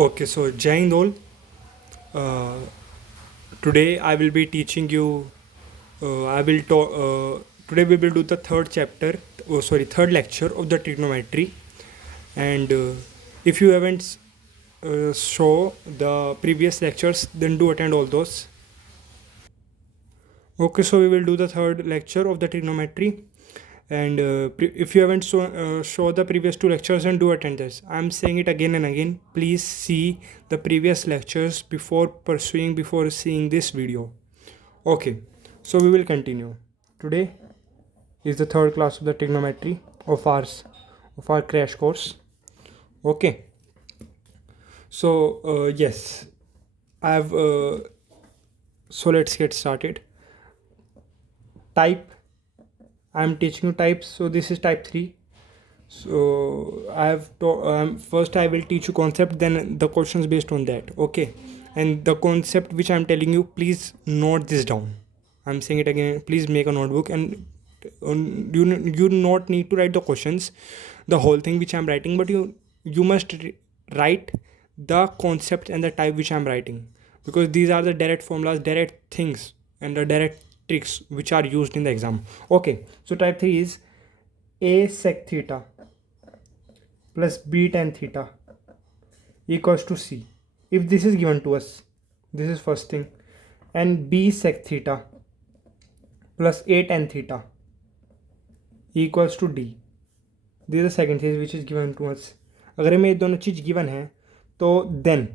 Okay, so Jai all. Uh, Today I will be teaching you. I will talk. Today we will do the third chapter. Oh, sorry, third lecture of the trigonometry. And if you haven't saw the previous lectures, then do attend all those. Okay, so we will do the third lecture of the trigonometry. And if you haven't show the previous two lectures, then do attend this. I'm saying it again and again. Please see the previous lectures before seeing this video. Okay, so we will continue. Today is the third class of the trigonometry of our crash course. Okay, so yes, I have. So let's get started. Type. I'm teaching you types. So this is type 3. So I have to first I will teach you concept, then the questions based on that. Okay, and the concept which I'm telling you, please note this down. I'm saying it again. Please make a notebook, and you not need to write the questions, the whole thing which I'm writing, but you must write the concept and the type which I'm writing, because these are the direct formulas, direct things, and the direct tricks which are used in the exam. Okay, so type 3 is a sec theta plus b tan theta equals to c. If this is given to us, this is first thing, and b sec theta plus a tan theta equals to d. This is the second thing which is given to us. अगर हमें ये दोनों चीज़ given है तो then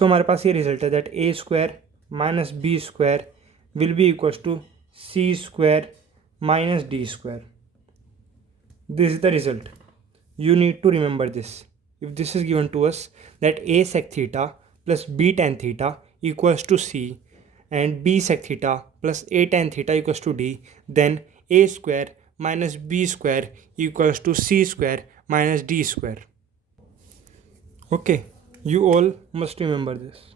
हमारे पास ये result है that A square minus B square will be equals to C square minus D square. This is the result. You need to remember this. If this is given to us that a sec theta plus b tan theta equals to c and b sec theta plus a tan theta equals to d, then a square minus b square equals to c square minus d square. Okay, you all must remember this.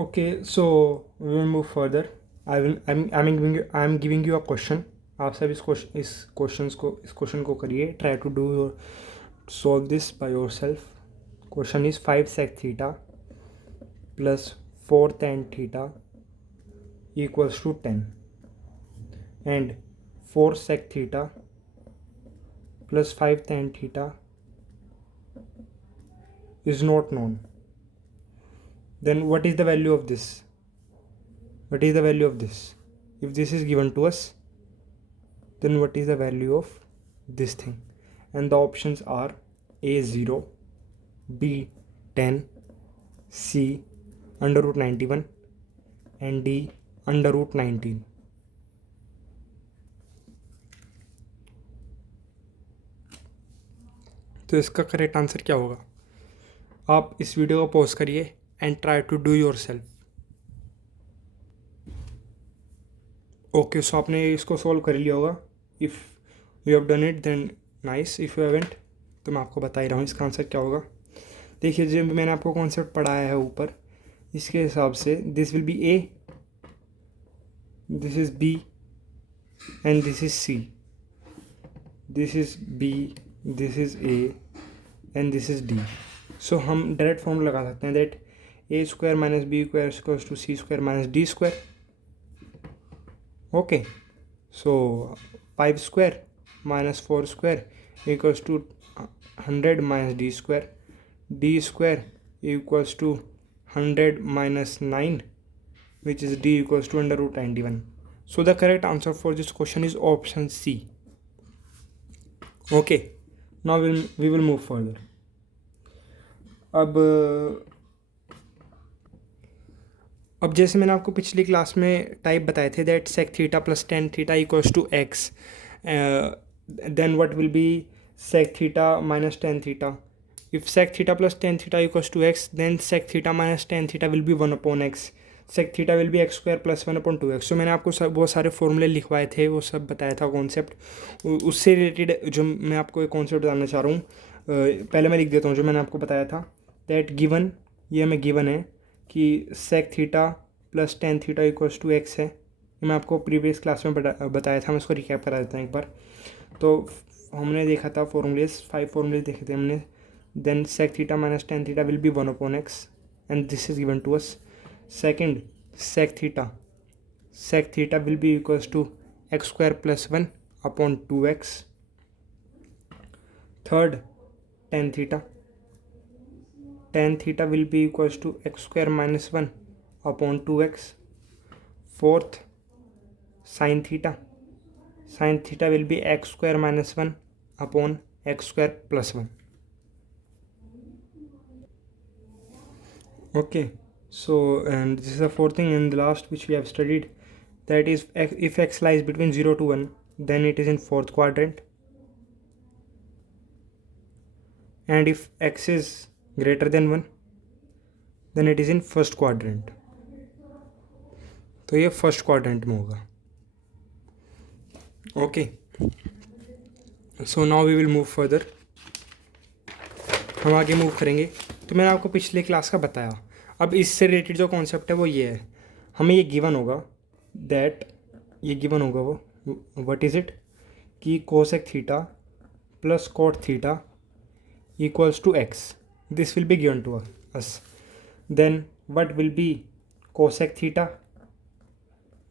Okay, so we will move further. I'm giving you a question. आप सब इस question को करिए. Try to solve this by yourself. Question is 5 sec theta plus 4 tan theta equals to 10, and 4 sec theta plus 5 tan theta is not known. Then what is the value of this? What is the value of this? If this is given to us, then what is the value of this thing? And the options are A0, B10, C under root 91, and D under root 19. तो इसका correct answer क्या होगा? आप इस video को pause करिए and try to do yourself. Okay, so आपने इसको सॉल्व कर लिया होगा. If you have done it then nice. If you haven't, तो मैं आपको बता ही रहा हूँ इसका आंसर क्या होगा. देखिए, जब मैंने आपको कॉन्सेप्ट पढ़ाया है ऊपर, इसके हिसाब से this will be A, this is B, and this is C. This is B, this is A, and this is D. So हम डायरेक्ट फॉर्मूला लगा सकते हैं that a square minus b square equals to c square minus d square. Okay, so 5 square minus 4 square equals to 100 minus d square. D square equals to 100 minus 9, which is d equals to under root 91. So the correct answer for this question is option C. Okay, now we will move further. अब जैसे मैंने आपको पिछली class में type बताए थे that sec theta plus tan theta equals to x, then what will be sec theta minus tan theta. If sec theta plus tan theta equals to x, then sec theta minus tan theta will be 1 upon x. Sec theta will be x square plus 1 upon 2x. So मैंने आपको बहुत सारे फॉर्मूले लिखवाए थे, वो सब बताया था कॉन्सेप्ट. उससे रिलेटेड जो मैं आपको एक कॉन्सेप्ट बताना चाह रहा हूँ, पहले मैं लिख देता हूँ जो मैंने आपको बताया था दैट गिवन, ये हमें गिवन है कि sec theta plus tan theta equals to x है। ये मैं आपको प्रीवियस क्लास में बताया था, मैं इसको रिकैप करा देता हूँ एक बार। तो हमने देखा था फॉर्मूलेज, 5 फॉर्मूलेज देखे थे हमने। Then sec theta minus tan theta will be 1 upon x and this is given to us. Second, sec theta will be equals to x square plus 1 upon 2x। Third, tan theta will be equals to x square minus 1 upon 2x. Fourth, sin theta will be x square minus 1 upon x square plus 1. Okay, so and this is the fourth thing and the last which we have studied, that is if x lies between 0 to 1 then it is in fourth quadrant, and if x is greater than 1 then it is in first quadrant. तो ये first quadrant में होगा। Okay, so now we will move further. हम आगे move करेंगे। तो मैंने आपको पिछले क्लास का बताया, अब इससे रिलेटेड जो कॉन्सेप्ट है वो ये है, हमें ये गिवन होगा दैट, ये गिवन होगा वो व्हाट इज़ इट, कि cosec theta plus cot theta equals to x. This will be given to us. Then what will be cosec theta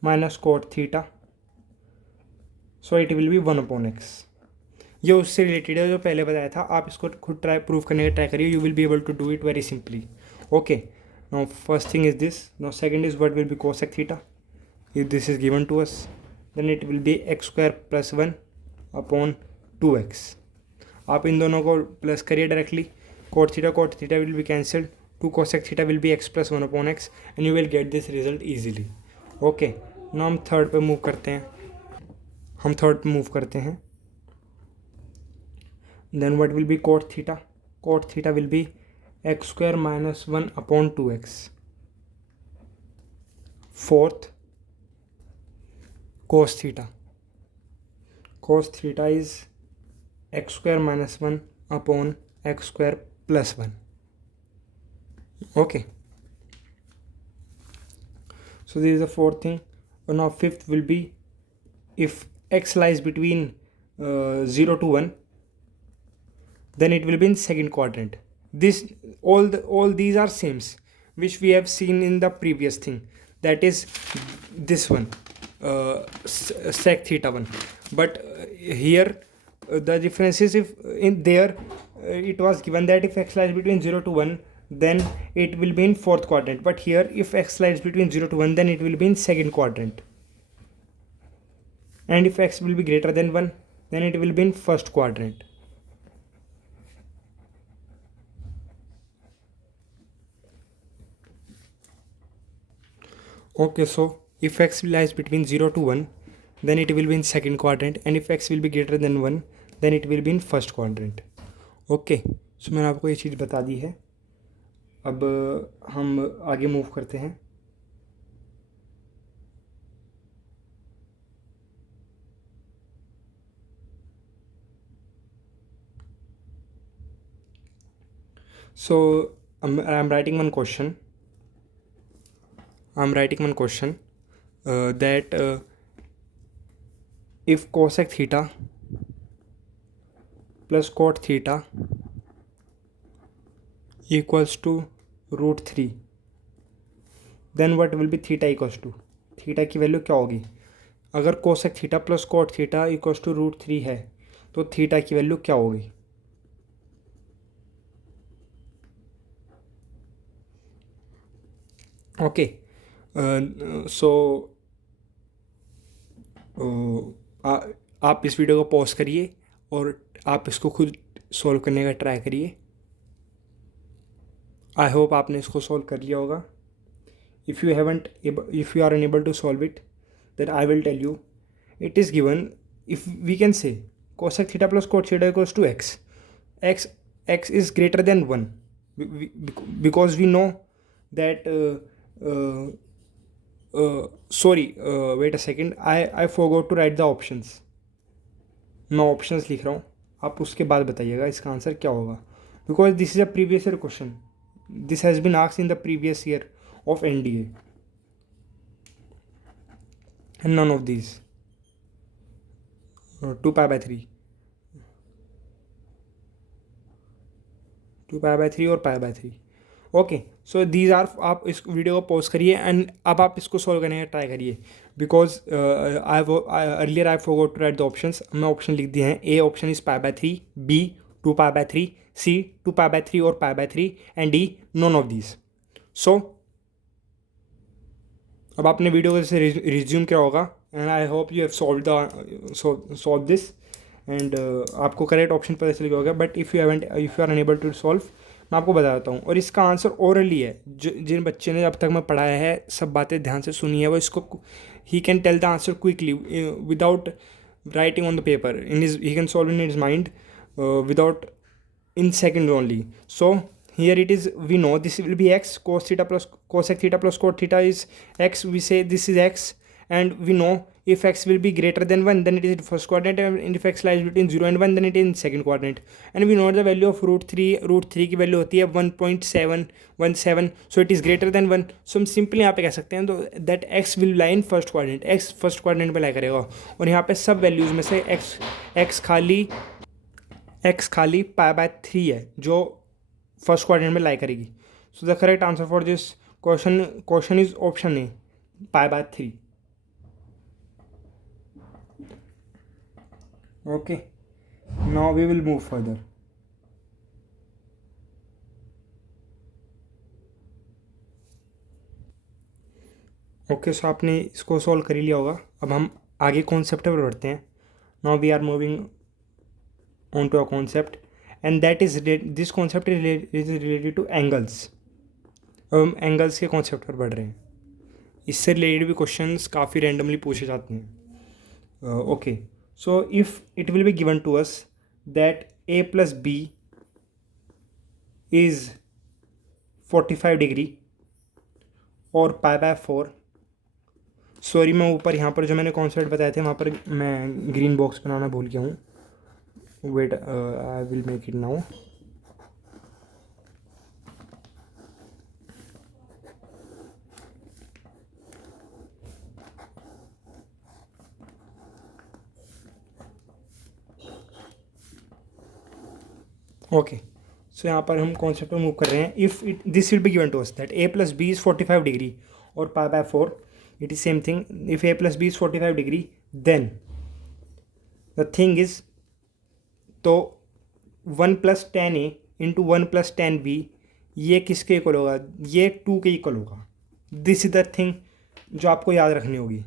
minus cot theta? So it will be 1 upon x. ये उससे related है जो पहले बताया था। आप इसको खुद प्रूव करने का ट्राई करिए, you will be able to do it very simply. Okay, now first thing is this, now second is what will be cosec theta. If this is given to us then it will be x square plus 1 upon 2x. आप इन दोनों को plus करिए directly, cot theta will be cancelled, 2 cosec theta will be x plus 1 upon x and you will get this result easily. Okay, now हम third पे move करते हैं। Then what will be cot theta will be x square minus 1 upon 2x. Fourth, cos theta is x square minus 1 upon x square plus 1. Okay, so this is the fourth thing. Now fifth will be if x lies between 0 to 1 then it will be in second quadrant. This all these are sames which we have seen in the previous thing, that is this one, sec theta 1, but here the difference is if in there it was given that if x lies between 0 to 1 then it will be in fourth quadrant, but here if x lies between 0 to 1 then it will be in second quadrant, and if x will be greater than 1 then it will be in first quadrant. Okay, so if x lies between 0 to 1 then it will be in second quadrant, and if x will be greater than 1 then it will be in first quadrant. Okay, so मैंने आपको ये चीज़ बता दी है। अब हम आगे move करते हैं। So I'm writing one question. That if cosec theta plus cot theta equals to root 3 then what will be theta equals to, थीटा की वैल्यू क्या होगी? अगर cosec theta plus cot theta equals to root 3 है तो theta की value क्या होगी? ओके, सो आप इस वीडियो को पॉज करिए और आप इसको खुद सॉल्व करने का ट्राई करिए। आई होप आपने इसको सॉल्व कर लिया होगा। If you are unable to solve it then I will tell you, it is given, if we can say cosec theta plus cot theta equals to x is greater than 1, because we know that wait a second, I forgot to write the options. मैं options लिख रहा हूँ, आप उसके बाद बताइएगा इसका answer क्या होगा, because this is a previous year question, this has been asked in the previous year of NDA. and none of these, 2 pi by 3, 2 pi by 3 और pi by 3. Okay, so these are, आप इस video को pause करिए and अब आप इसको solve करने का ट्राई करिए, because earlier I forgot to write the options. मैं ऑप्शन लिख दिए हैं. A option is pi by 3, B 2 pi by 3, C 2 pi by 3 और pi by 3, and D none of these. So अब आपने वीडियो को जैसे रिज्यूम किया होगा and I hope you have solve this and आपको करेक्ट ऑप्शन पता चल गया होगा. But if you are unable to solve, मैं आपको बता देता हूँ. और इसका आंसर ओरली है. जिन बच्चे ने अब तक मैं पढ़ाया है, सब बातें ध्यान से सुनी है, वो इसको he can tell the answer quickly without writing on the paper. He can solve in his mind without in second only. So here it is, we know this will be x, cos theta plus cosec theta plus cot theta is x. We say this is x, and we know if x will be greater than 1, then it is in first quadrant, and if x lies between 0 and 1, then it is in second quadrant. And we know the value of root 3 की value होती है 1.717, so it is greater than 1. so हम simply यहाँ पे कह सकते हैं तो that x will lie in first quadrant, x first quadrant में लाई करेगा. और यहाँ पे सब वैल्यूज़ में से x खाली पाई बाय 3 है जो फर्स्ट क्वाड्रेंट में लाई करेगी. So the correct answer for this question is option A, pi by 3. Okay, now we will move further. Okay, so आपने इसको सॉल्व कर ही लिया होगा. अब हम आगे कॉन्सेप्ट पर बढ़ते हैं. Now we are moving on to a concept, and that is this concept is related to angles. अब हम एंगल्स के कॉन्सेप्ट पर बढ़ रहे हैं. इससे रिलेटेड भी क्वेश्चंस काफ़ी रैंडमली पूछे जाते हैं. Okay, so if it will be given to us that a plus B is 45 degree और पाई बाय 4. सॉरी, मैं ऊपर यहाँ पर जो मैंने कॉन्सेप्ट बताए थे वहाँ पर मैं ग्रीन बॉक्स बनाना भूल गया हूँ. wait, I will make it now. Okay, so यहाँ पर हम कॉन्सेप्ट में मूव कर रहे हैं. If it this will be given to us that a plus B is 45 degree और pi by 4, it is same thing. If a plus B is 45 degree, then the thing is, तो 1 plus 10a into 1 plus 10b ये किसके equal होगा? ये 2 के equal होगा. This is the thing जो आपको याद रखनी होगी.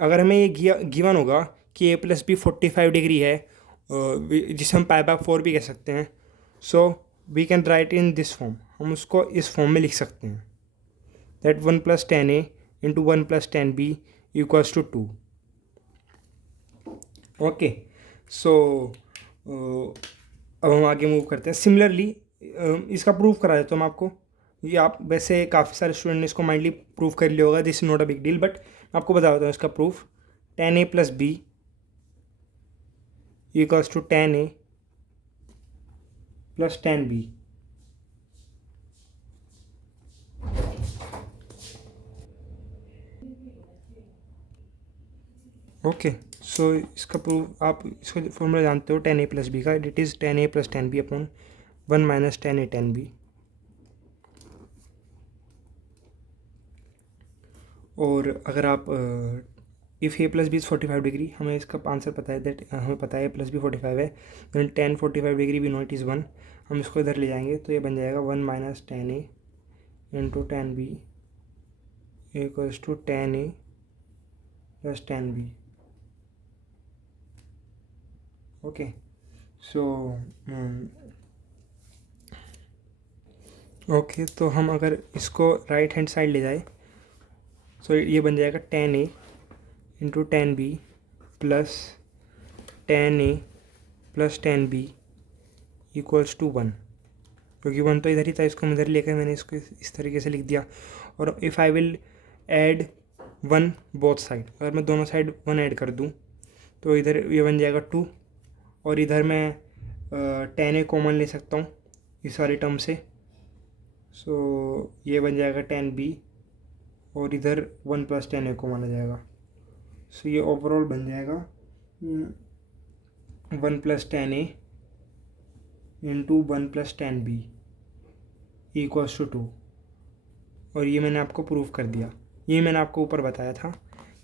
अगर हमें ये गिवन होगा कि a प्लस बी 45 डिग्री है, जिसे हम पाई बाय 4 भी कह सकते हैं, so we can write in this form. हम उसको इस फॉर्म में लिख सकते हैं that 1 plus 10a into 1 plus 10b equals to 2. Okay, so अब हम आगे मूव करते हैं. सिमिलरली इसका प्रूफ करा देता हूँ मैं आपको. ये आप वैसे काफ़ी सारे स्टूडेंट ने इसको माइंडली प्रूफ कर लिया होगा. This is not a big deal, but मैं आपको बता देता हूँ इसका proof. 10a plus B equals to 10a plus 10b. Okay, so इसका प्रूफ आप इसका फॉर्मूला जानते हो 10a प्लस बी का. It is 10a plus 10b upon 1 minus 10a 10b. और अगर आप if a plus B is 45 degree, हमें इसका आंसर पता है दैट हमें पता है a प्लस बी 45 है, then 10 45 degree we know it is 1. हम इसको इधर ले जाएंगे तो ये बन जाएगा 1 minus 10a into 10b equals to 10a plus 10b. Okay, so okay, तो हम अगर इसको राइट हैंड साइड ले जाए, सो ये बन जाएगा 10a into 10b plus 10a plus 10b equals to 1. क्योंकि 1 तो इधर ही था, इसको हम इधर लेकर मैंने इसको इस तरीके से लिख दिया. और if I will add 1 both side, अगर मैं दोनों साइड 1 ऐड कर दूँ तो इधर ये बन जाएगा 2. और इधर मैं 10a कॉमन ले सकता हूँ इस वाले टर्म से, सो ये बन जाएगा 10b और इधर 1 प्लस 10a कॉमन आ जाएगा. सो ये ओवरऑल बन जाएगा 1 + 10a into 1 + 10b equals to 2। और ये मैंने आपको प्रूव कर दिया। ये मैंने आपको ऊपर बताया था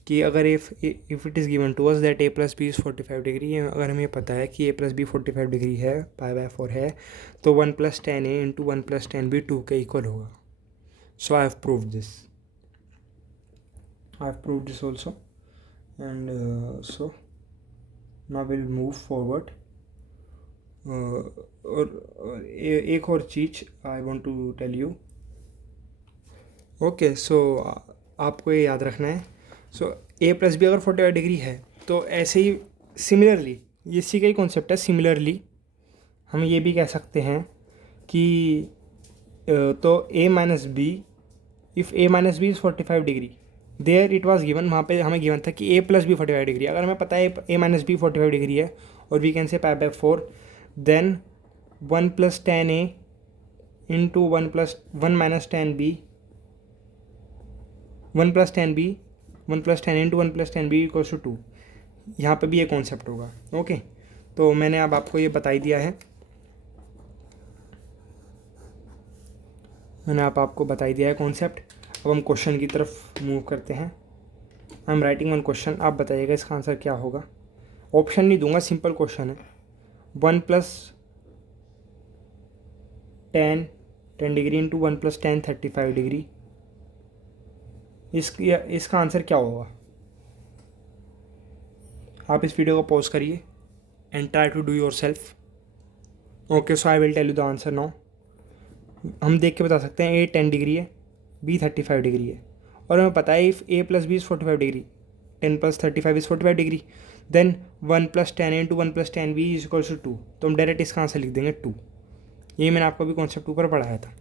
कि अगर if it is given to us that a + b is 45 degree, अगर हमें पता है कि a + b 45 डिग्री है, π/4 है, तो 1 + 10a इंटू 1 + 10b 2 के इक्वल होगा। So I have proved this, also. And so now will move forward. और एक और चीज़ I want to tell you. Okay, so आपको ये याद रखना है। सो a + b अगर 45 डिग्री है तो ऐसे ही सिमिलरली, ये इसी का ही कॉन्सेप्ट है। सिमिलरली हम ये भी कह सकते हैं कि तो a - b, if a - b is 45 degree, there it was given, वहाँ पे हमें गिवन था कि a + b 45 डिग्री। अगर हमें पता है a - b 45 डिग्री है और we can say π/4, then 1 + 10a into 1 + 10b 1 + 10b 1 + 10 into 1 + 10b equals to 2। यहाँ पे भी ये कॉन्सेप्ट होगा। ओके, तो मैंने अब आपको ये बता ही दिया है। मैंने आपको बता ही दिया है कॉन्सेप्ट। अब हम क्वेश्चन की तरफ मूव करते हैं। I am writing one question, आप बताइएगा इसका आंसर क्या होगा। ऑप्शन नहीं दूंगा, सिंपल क्वेश्चन है। 1 + 10 डिग्री इंटू 1 + 10 35 डिग्री, इसका आंसर क्या होगा। आप इस वीडियो को पॉज करिए and try to do yourself. Okay, so I will tell you the answer now. हम देख के बता सकते हैं a 10 डिग्री है, b 35 डिग्री है, और हमें पता है if a + b is 45 degree, 10 + 35 is 45 degree, then 1 + 10 into 1 + 10b is equals to 2। तो हम डायरेक्ट इसका आंसर लिख देंगे 2। ये मैंने आपको भी कॉन्सेप्ट ऊपर पढ़ाया था।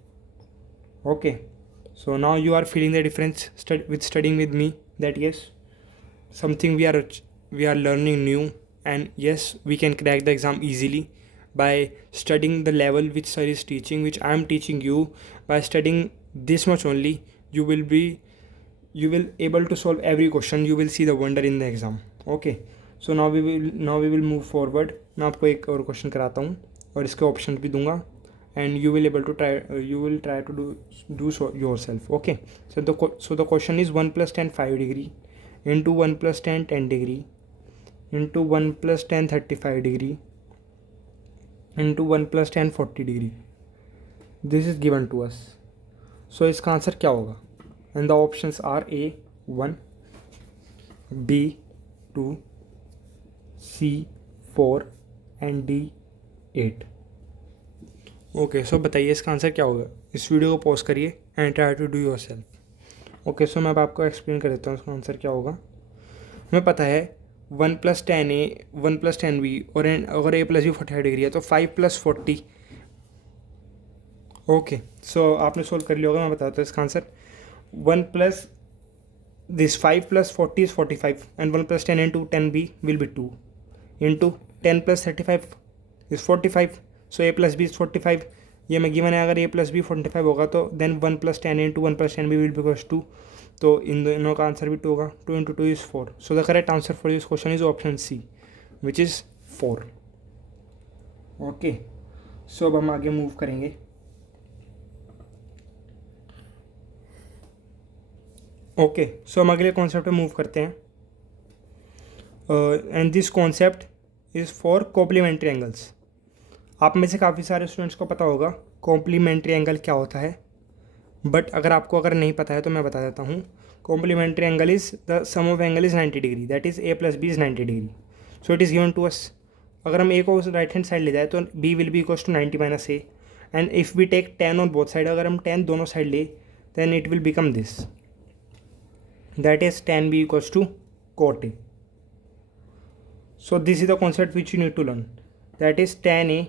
Okay, so now you are feeling the difference with studying with me, that yes something we are learning new, and yes, we can crack the exam easily by studying the level which sir is teaching, which I am teaching you. By studying this much only, you will able to solve every question. You will see the wonder in the exam. Okay, so now we will move forward. मैं आपको एक और question कराता हूँ और इसके option भी दूंगा, and you will try to do so yourself. Okay, so the question is 1 + 10 5 degree into 1 + 10 10 degree into 1 + 10 35 degree into 1 + 10 40 degree. This is given to us. So इसका आंसर क्या होगा? And the options are A 1, B 2, C 4 and D 8. Okay, सो बताइए इसका answer क्या होगा। इस video को pause करिए and try to do yourself. Okay, so मैं अब आपको एक्सप्लेन कर देता हूँ इसका आंसर क्या होगा। हमें पता है 1 + 10a 1 + 10b, और अगर a + b 45 डिग्री है तो 5 + 40। ओके, सो आपने सोल्व कर लिया होगा। मैं बताता हूँ इसका answer. 1 + this 5 + 40 is 45 and 1 + 10 into 10b will be 2 into 10 + 35 is 45. So a + b is 45. ये मैं गिवन है। अगर a + b 45 होगा तो then 1 + 10 into 1 + 10b will be equals 2. तो इन दोनों का आंसर भी 2 होगा। 2 into 2 is 4. So the correct answer for this question is option C, which is 4. Okay, so अब हम आगे मूव करेंगे। ओके, सो हम अगले कॉन्सेप्ट में मूव करते हैं। And this concept is for complementary angles. आप में से काफ़ी सारे स्टूडेंट्स को पता होगा कॉम्प्लीमेंट्री एंगल क्या होता है, बट अगर नहीं पता है तो मैं बता देता हूँ। Complementary angle is the sum of angle is 90 degree, that is a + b is 90 degree. So it is given to us. अगर हम a को राइट हैंड साइड ले जाए तो b will be equals to 90 - a, and if we take 10 on both side, अगर हम 10 दोनों side ले then it will become this, that is tan b equals to cot a. So this is the concept which you need to learn, that is tan a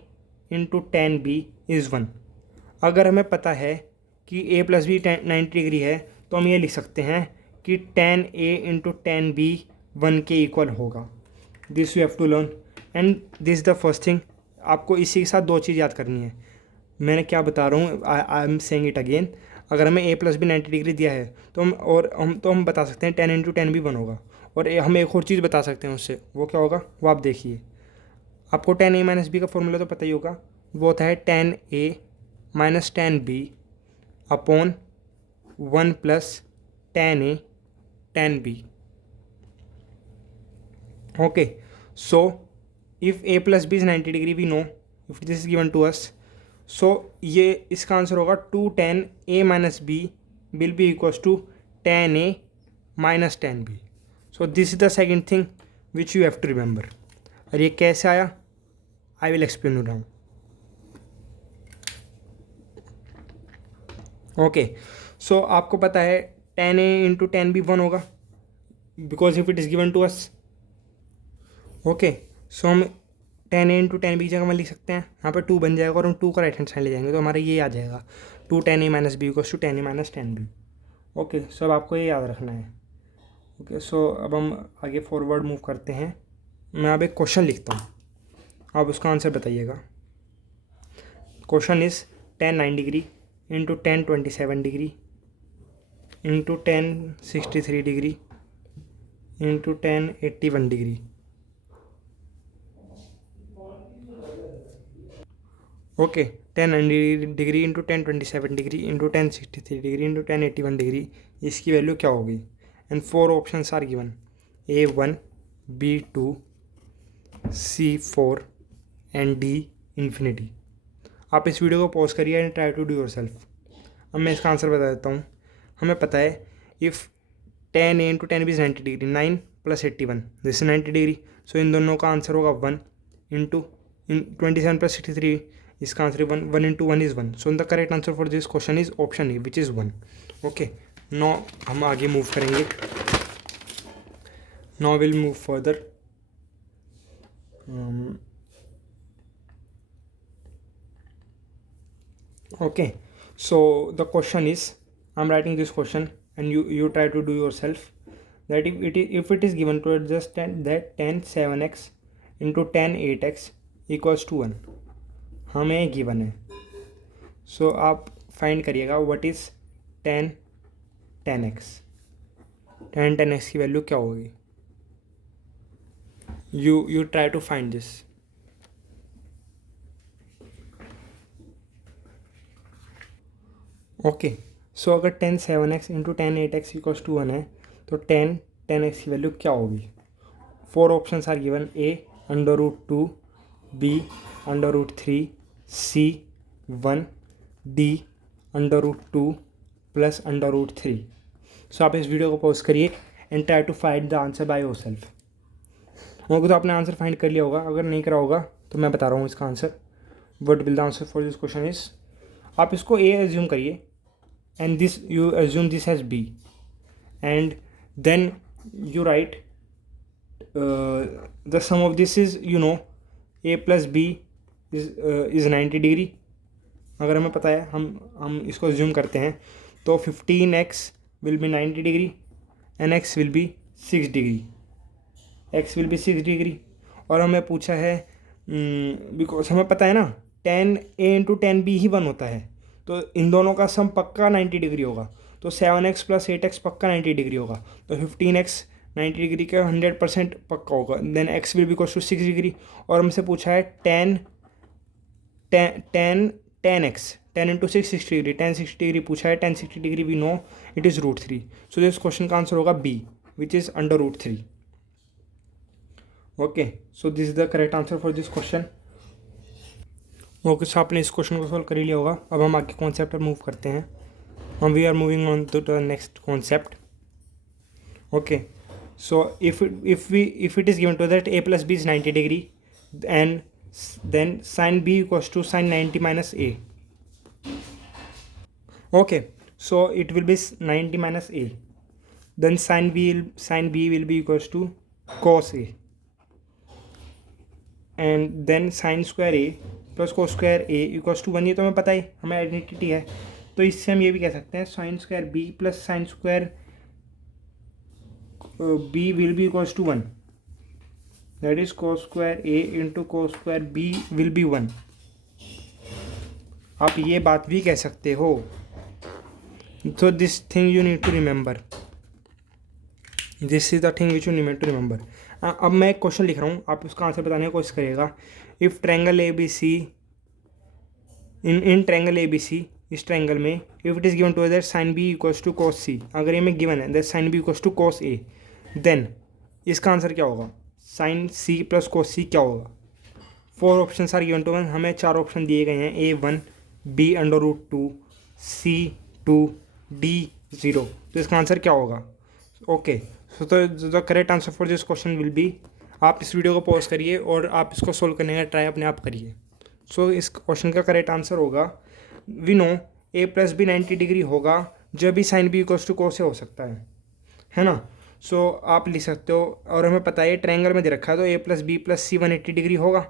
into tan b is 1. अगर हमें पता है कि a + b 90 degree है तो हम ये लिख सकते हैं कि tan a into tan b 1 के इक्वल होगा। This you have to learn, and this the first thing. आपको इसी के साथ दो चीज़ याद करनी है। मैंने क्या बता रहा हूँ, I am saying it again. अगर हमें a प्लस बी 90 डिग्री दिया है तो हम बता सकते हैं 10 इंटू 10 भी 1 होगा। और हम एक और चीज़ बता सकते हैं उससे, वो क्या होगा वो आप देखिए। आपको 10a माइनस बी का फॉर्मूला तो पता ही होगा, वो होता है 10a minus 10b upon 1 plus 10a 10b। Okay, so if a plus B is 90 degree we know, if this is given to us, so ये इसका आंसर होगा 210a minus B will be equals to 10a minus 10b। So this is the second thing which you have to remember. और ये कैसे आया, I will explain you now. Okay, so आपको पता है 10a इंटू 10b 1 होगा, because if it is given to us. Okay, so हम 10a into 10b की जगह में लिख सकते हैं, यहाँ पर 2 बन जाएगा और हम 2 का राइट हैंड साइड ले जाएंगे तो हमारा ये आ जाएगा 2 10a minus B equals to 10a minus 10b। Okay, so अब आपको ये याद रखना है। ओके, सो अब हम आगे फॉरवर्ड मूव करते हैं। मैं अब एक क्वेश्चन लिखता हूँ, आप उसका आंसर बताइएगा। Question is 10 9 degree into 10 27 degree into 10 63 degree into 10 81 degree. Okay, 10 90 degree into 10 27 degree into 10 63 degree into 10 81 degree, इसकी वैल्यू क्या होगी? And 4 options are given, A1 B2 C4 and D infinity. आप इस वीडियो को पॉज करिए and try to do yourself. अब मैं इसका आंसर बता देता हूँ। हमें पता है if 10a into 10b is 90 degree, 9 plus 81 this is 90 degree, so इन दोनों का आंसर होगा 1 इंटू 27 प्लस 63, इसका answer 1 into 1 is 1। So the correct answer for this question is option A which is 1। Okay, now हम आगे move करेंगे। Now will move further. Okay, so the question is, I'm writing this question and you try to do yourself, that if it is given to us just that 10 7x into 10 8x equals to 1 हमें given है। सो आप find करिएगा what is 10 10x। 10 10x की value क्या होगी? You try to find this. Okay, so अगर 10 7x into 10 8x equals to 1 है तो 10 10x की वैल्यू क्या होगी? 4 options are given, A √2, B √3, C 1, D √2 plus √3। So आप इस वीडियो को पॉज करिए and try to find the answer by yourself. तो आपने आंसर फाइंड कर लिया होगा, अगर नहीं करा होगा तो मैं बता रहा हूँ इसका answer. What will the answer for this question is, आप इसको A एज्यूम करिए and this you assume this as B, and then you write the sum of this is A plus B is 90 degree. अगर हमें पता है, हम इसको assume करते हैं तो 15x will be 90 degree and x will be 6 degree, x will be 6 degree. और हमें पूछा है बिकॉज हमें पता है ना 10a इंटू 10b ही 1 होता है, तो इन दोनों का सम पक्का 90 डिग्री होगा, तो 7x प्लस 8x पक्का 90 डिग्री होगा, तो 15x 90 डिग्री का 100% पक्का होगा। Then x will be equals to 6 degree. और हमसे पूछा है 10x 10 इंटू 6 60 डिग्री, 10 60 डिग्री पूछा है, 10 60 degree we know it is √3। So this question का आंसर होगा B which is √3। Okay, so this is the correct answer for this question. Okay, so आपने इस क्वेश्चन को सॉल्व कर ही लिया होगा। अब हम आगे कॉन्सेप्ट पर मूव करते हैं। हम we are moving on to the next concept. Okay, so if it is given to that a plus b is 90 degree and then sine b equals to sine 90 minus a। Okay, so it will be 90 minus a, then sine b will be equals to cos a, and then sine square a plus cos square a equals to 1। ये तो हमें पता ही, हमें identity है, तो इससे हम ये भी कह सकते हैं sine square b plus sine square b will be equals to 1, that is cos square a into cos square b will be 1। आप ये बात भी कह सकते हो So this thing you need to remember. This is the thing which you need to remember. अब मैं एक क्वेश्चन लिख रहा हूँ, आप उसका आंसर बताने की कोशिश करिएगा. If triangle A B C, in triangle A B C, इस ट्रायंगल में if it is given to that sine B equals to cos C, अगर ये में गिवन है that sine B equals to cos A, then इसका answer क्या होगा? Sine C plus cos C क्या होगा? 4 option are given to one, हमें 4 ऑप्शन दिए गए हैं. A1, B √2, C2, D0. तो इसका आंसर क्या होगा? Okay, so the correct answer for this question will B, आप इस वीडियो को पॉज करिए और आप इसको सोल्व करने का ट्राई अपने आप करिए. सो इस क्वेश्चन का करेक्ट आंसर होगा, we know A + B 90 degree होगा जब भी sine B equals to cos A हो सकता है ना. सो आप लिख सकते हो, और हमें पता है ट्रायंगल में दे रखा है तो A + B + C 180 डिग्री होगा,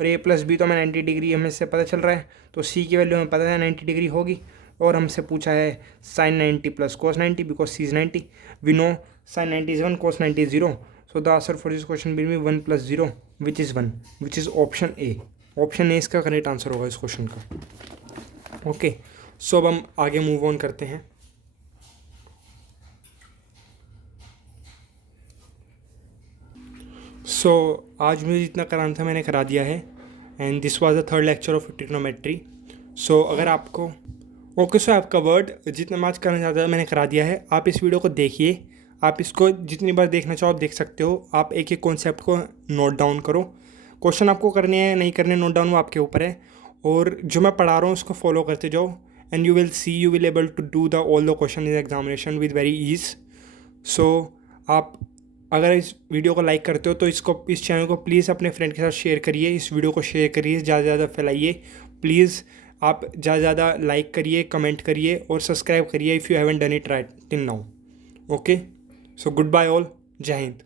और A + B तो हमें 90 डिग्री हमें से पता चल रहा है, तो C की वैल्यू हमें पता है 90 डिग्री होगी. और हमसे पूछा है sine 90 plus cos 90 because C is 90. We know sine 90 is 1, cos 90 is 0. So the answer for this question will be 1 + 0 which is 1, which is option A. Option A इसका करेक्ट आंसर होगा इस question का. Okay, so अब हम आगे move on करते हैं. सो आज मुझे जितना कराना था मैंने करा दिया है, and this was the third lecture of trigonometry. So अगर आपको ओके, सो आपका वर्ड जितना मैं आज करना चाहता था मैंने करा दिया है. आप इस वीडियो को देखिए, आप इसको जितनी बार देखना चाहो आप देख सकते हो. आप एक एक कॉन्सेप्ट को नोट डाउन करो. क्वेश्चन आपको करने हैं नहीं करने नोट डाउन वो आपके ऊपर है, और जो मैं पढ़ा रहा हूँ उसको फॉलो करते जाओ, and you will able to do the all the question in examination with very ease. So आप अगर इस वीडियो को लाइक करते हो तो इस चैनल को प्लीज़ अपने फ्रेंड के साथ शेयर करिए. इस वीडियो को शेयर करिए, ज़्यादा से ज़्यादा फैलाइए प्लीज़. आप ज़्यादा से ज़्यादा लाइक करिए, कमेंट करिए और सब्सक्राइब करिए if you haven't done it right till now. Okay, so good bye all, जय हिंद.